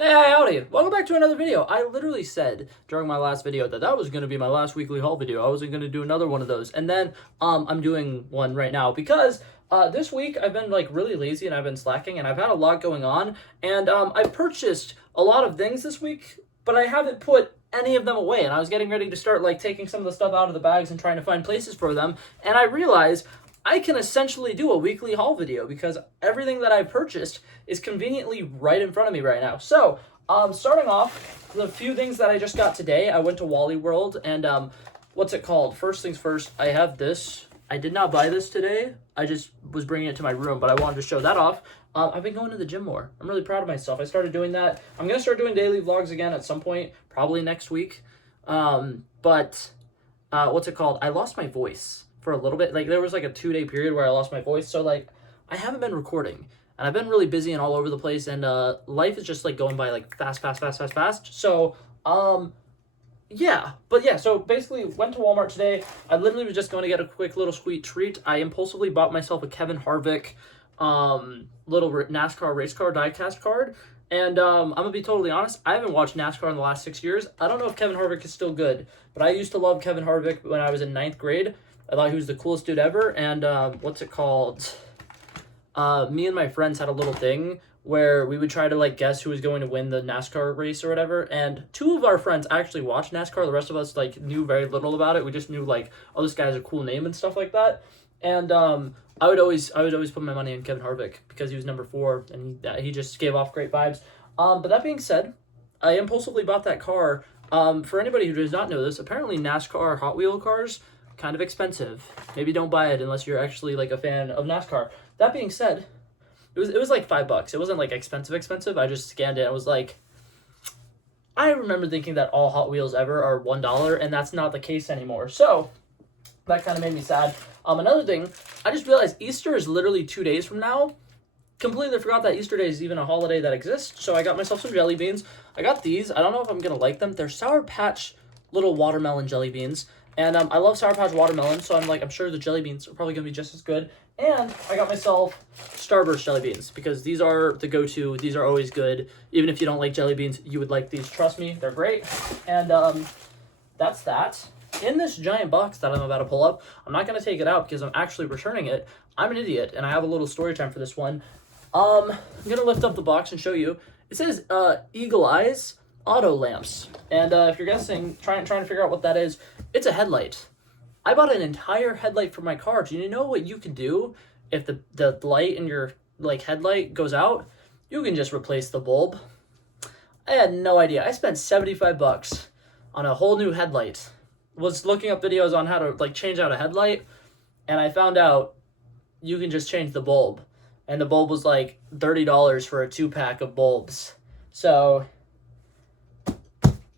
Hey, howdy! Welcome back to another video. I literally said during my last video that was going to be my last weekly haul video. I wasn't going to do another one of those. And then I'm doing one right now because this week I've been like really lazy and I've been slacking and I've had a lot going on. And I've purchased a lot of things this week, but I haven't put any of them away. And I was getting ready to start like taking some of the stuff out of the bags and trying to find places for them. And I realized I can essentially do a weekly haul video because everything that I purchased is conveniently right in front of me right now. So, starting off, the few things that I just got today, I went to Wally World and, what's it called? First things first, I have this. I did not buy this today. I just was bringing it to my room, but I wanted to show that off. I've been going to the gym more. I'm really proud of myself. I started doing that. I'm going to start doing daily vlogs again at some point, probably next week. What's it called? I lost my voice for a little bit. Like, there was like a 2-day period where I lost my voice. So, like, I haven't been recording. And I've been really busy and all over the place. And life is just, like, going by, like, fast. So, yeah. But, yeah, so basically went to Walmart today. I literally was just going to get a quick little sweet treat. I impulsively bought myself a Kevin Harvick little NASCAR race car diecast card. And I'm going to be totally honest, I haven't watched NASCAR in the last 6 years. I don't know if Kevin Harvick is still good, but I used to love Kevin Harvick when I was in 9th grade. I thought he was the coolest dude ever. And what's it called? Me and my friends had a little thing where we would try to like guess who was going to win the NASCAR race or whatever. And 2 of our friends actually watched NASCAR. The rest of us like knew very little about it. We just knew like, oh, this guy has a cool name and stuff like that. And I would always put my money on Kevin Harvick because he was number 4 and he just gave off great vibes. But that being said, I impulsively bought that car. For anybody who does not know this, apparently NASCAR Hot Wheel cars kind of expensive. Maybe don't buy it unless you're actually like a fan of NASCAR. That being said, it was like $5. It wasn't like expensive. I just scanned it. I was like, I remember thinking that all Hot Wheels ever are $1, and that's not the case anymore. So that kind of made me sad. Another thing, I just realized Easter is literally 2 days from now. Completely forgot that Easter Day is even a holiday that exists. So I got myself some jelly beans. I got these. I don't know if I'm gonna like them. They're Sour Patch little watermelon jelly beans. And I love Sour Patch watermelon, so I'm sure the jelly beans are probably going to be just as good. And I got myself Starburst jelly beans, because these are the go-to. These are always good. Even if you don't like jelly beans, you would like these. Trust me, they're great. And that's that. In this giant box that I'm about to pull up, I'm not going to take it out because I'm actually returning it. I'm an idiot, and I have a little story time for this one. I'm going to lift up the box and show you. It says Eagle Eyes Auto Lamps. And if you're guessing, trying to figure out what that is, it's a headlight. I bought an entire headlight for my car. Do you know what you can do if the light in your like headlight goes out? You can just replace the bulb. I had no idea. I spent $75 on a whole new headlight. Was looking up videos on how to like change out a headlight, and I found out you can just change the bulb. And the bulb was like $30 for a 2-pack of bulbs. So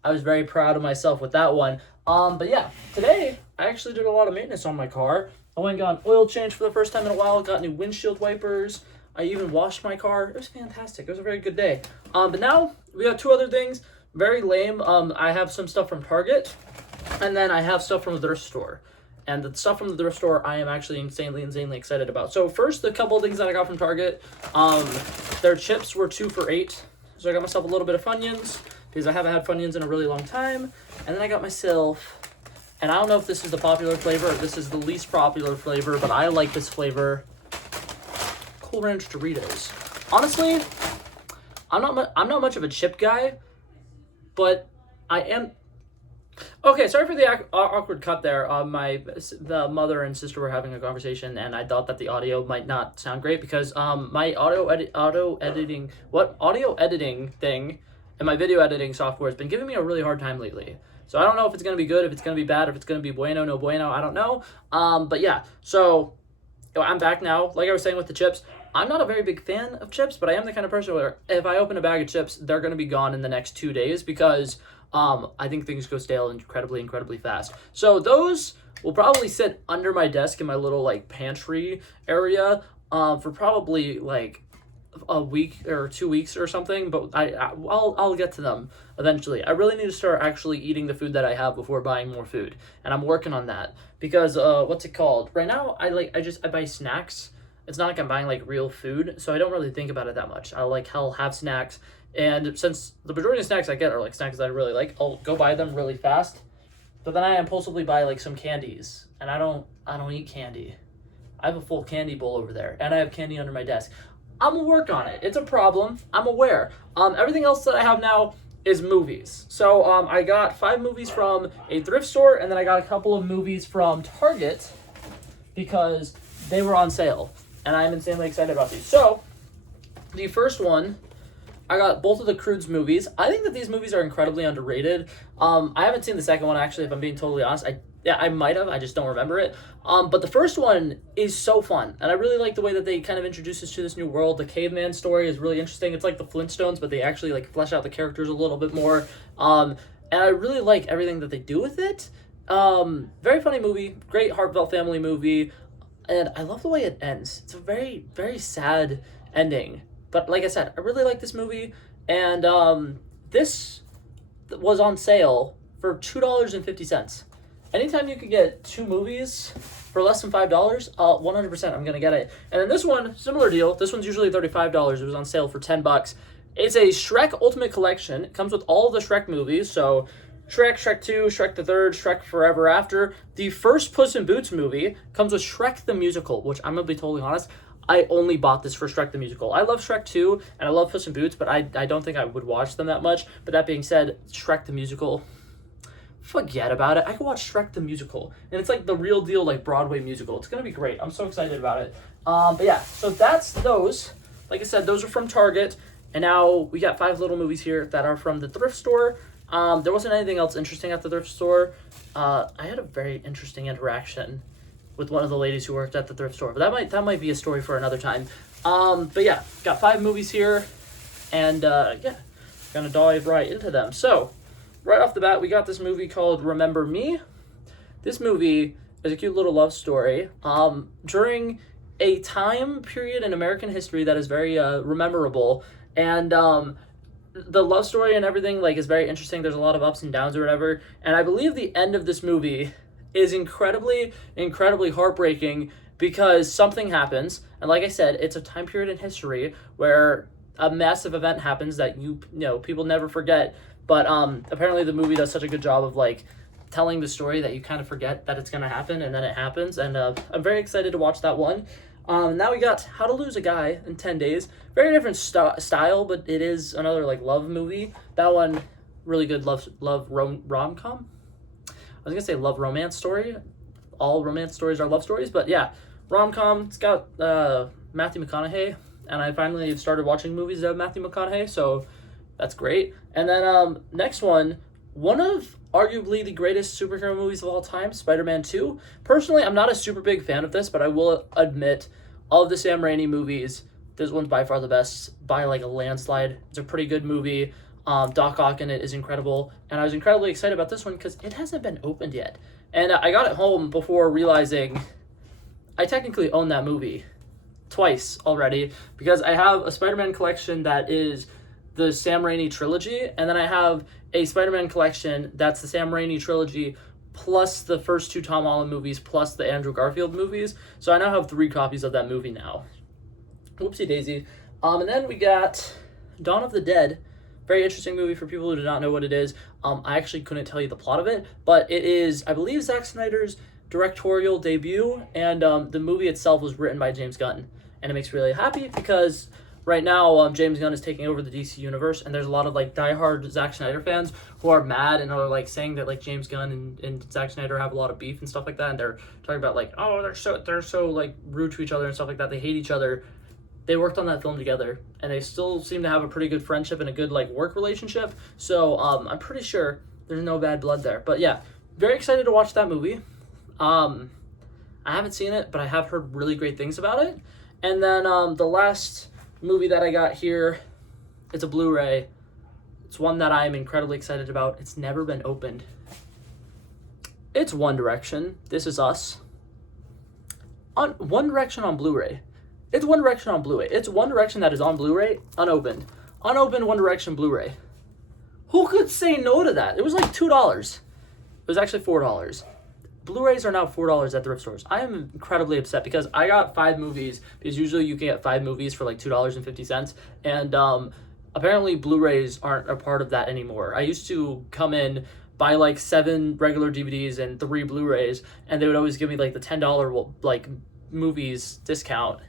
I was very proud of myself with that one. But yeah, today I actually did a lot of maintenance on my car. I went and got an oil change for the first time in a while, got new windshield wipers. I even washed my car. It was fantastic. It was a very good day. But now we got 2 other things. Very lame. I have some stuff from Target, and then I have stuff from the thrift store. And the stuff from the thrift store I am actually insanely excited about. So first, the couple of things that I got from Target. Their chips were 2 for $8. So I got myself a little bit of Funyuns, because I haven't had Funyuns in a really long time. And then I got myself, and I don't know if this is the popular flavor or this is the least popular flavor, but I like this flavor, Cool Ranch Doritos. Honestly, I'm not much of a chip guy, but I am. Okay, sorry for the awkward cut there. The mother and sister were having a conversation, and I thought that the audio might not sound great because my audio editing thing and my video editing software has been giving me a really hard time lately. So I don't know if it's going to be good, if it's going to be bad, if it's going to be bueno, no bueno, I don't know. But yeah, so I'm back now. Like I was saying with the chips, I'm not a very big fan of chips, but I am the kind of person where if I open a bag of chips, they're going to be gone in the next 2 days because I think things go stale incredibly fast. So those will probably sit under my desk in my little like pantry area for probably like a week or 2 weeks or something, but I'll get to them eventually. I really need to start actually eating the food that I have before buying more food, and I'm working on that because what's it called? Right now, I buy snacks. It's not like I'm buying like real food, so I don't really think about it that much. I'll have snacks, And since the majority of snacks I get are like snacks that I really like, I'll go buy them really fast. But then I impulsively buy like some candies, and I don't eat candy. I have a full candy bowl over there, and I have candy under my desk. I'm gonna work on it. It's a problem. I'm aware. Everything else that I have now is movies. So I got 5 movies from a thrift store, and then I got a couple of movies from Target because they were on sale, and I'm insanely excited about these. So the first one, I got both of the Croods movies. I think that these movies are incredibly underrated. I haven't seen the second one, actually, if I'm being totally honest. I might have. I just don't remember it. But the first one is so fun. And I really like the way that they kind of introduce us to this new world. The caveman story is really interesting. It's like the Flintstones, but they actually like flesh out the characters a little bit more. And I really like everything that they do with it. Very funny movie. Great heartfelt family movie. And I love the way it ends. It's a very, very sad ending. But like I said, I really like this movie. And this was on sale for $2.50. Anytime you could get 2 movies for less than $5, 100% I'm going to get it. And then this one, similar deal. This one's usually $35. It was on sale for $10. It's a Shrek Ultimate Collection. It comes with all the Shrek movies. So Shrek, Shrek 2, Shrek the Third, Shrek Forever After. The first Puss in Boots movie comes with Shrek the Musical, which I'm going to be totally honest, I only bought this for Shrek the Musical. I love Shrek 2, and I love Puss in Boots, but I don't think I would watch them that much. But that being said, Shrek the Musical, forget about it. I could watch Shrek the Musical, and it's like the real deal, like Broadway musical. It's going to be great. I'm so excited about it. But yeah, so that's those. Like I said, those are from Target, and now we got 5 little movies here that are from the thrift store. There wasn't anything else interesting at the thrift store. I had a very interesting interaction with one of the ladies who worked at the thrift store, but that might be a story for another time. But yeah, got 5 movies here, and yeah, gonna dive right into them. So right off the bat, we got this movie called Remember Me. This movie is a cute little love story during a time period in American history that is very memorable, and the love story and everything like is very interesting. There's a lot of ups and downs or whatever, and I believe the end of this movie is incredibly heartbreaking because something happens, and like I said, it's a time period in history where a massive event happens that you know people never forget. But apparently the movie does such a good job of like telling the story that you kind of forget that it's gonna happen, and then it happens. And I'm very excited to watch that one. Now we got How to Lose a Guy in 10 Days. Very different style, but it is another like love movie. That one really good love rom-com. I was gonna say love romance story. All romance stories are love stories, but yeah, rom-com. It's got Matthew McConaughey, and I finally started watching movies that have Matthew McConaughey, so that's great. And then next one of arguably the greatest superhero movies of all time, Spider-Man 2. Personally, I'm not a super big fan of this, but I will admit, of the Sam Raimi movies, this one's by far the best by like a landslide. It's a pretty good movie. Doc Ock in it is incredible, and I was incredibly excited about this one because it hasn't been opened yet. And I got it home before realizing I technically own that movie twice already, because I have a Spider-Man collection that is the Sam Raimi trilogy, and then I have a Spider-Man collection that's the Sam Raimi trilogy plus the first 2 Tom Holland movies plus the Andrew Garfield movies. So I now have 3 copies of that movie now. Whoopsie daisy. And then we got Dawn of the Dead. Very interesting movie for people who do not know what it is. I actually couldn't tell you the plot of it, but it is, I believe, Zack Snyder's directorial debut, and the movie itself was written by James Gunn. And it makes me really happy because right now James Gunn is taking over the DC universe, and there's a lot of like diehard Zack Snyder fans who are mad and are like saying that like James Gunn and Zack Snyder have a lot of beef and stuff like that, and they're talking about like, oh, they're so like rude to each other and stuff like that. They hate each other. They worked on that film together, and they still seem to have a pretty good friendship and a good like work relationship. So I'm pretty sure there's no bad blood there. But yeah, very excited to watch that movie. I haven't seen it, but I have heard really great things about it. And then the last movie that I got here, it's a Blu-ray. It's one that I am incredibly excited about. It's never been opened. It's One Direction. This Is Us. On One Direction on Blu-ray. It's One Direction on Blu-ray. It's One Direction that is on Blu-ray, unopened. Unopened One Direction Blu-ray. Who could say no to that? It was like $2. It was actually $4. Blu-rays are now $4 at thrift stores. I am incredibly upset because I got 5 movies, because usually you can get 5 movies for like $2.50. And apparently Blu-rays aren't a part of that anymore. I used to come in, buy like 7 regular DVDs and 3 Blu-rays, and they would always give me like the $10 like movies discount.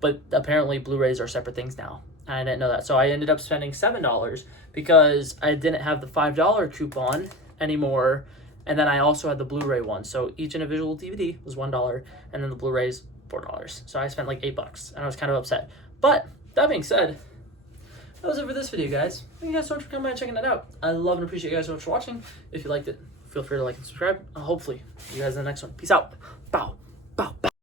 But apparently Blu-rays are separate things now. I didn't know that. So I ended up spending $7 because I didn't have the $5 coupon anymore. And then I also had the Blu-ray one. So each individual DVD was $1, and then the Blu-rays $4. So I spent like $8, and I was kind of upset. But that being said, that was it for this video, guys. Thank you guys so much for coming by and checking it out. I love and appreciate you guys so much for watching. If you liked it, feel free to like and subscribe. Hopefully, see you guys in the next one. Peace out. Bow. Bow. Bow.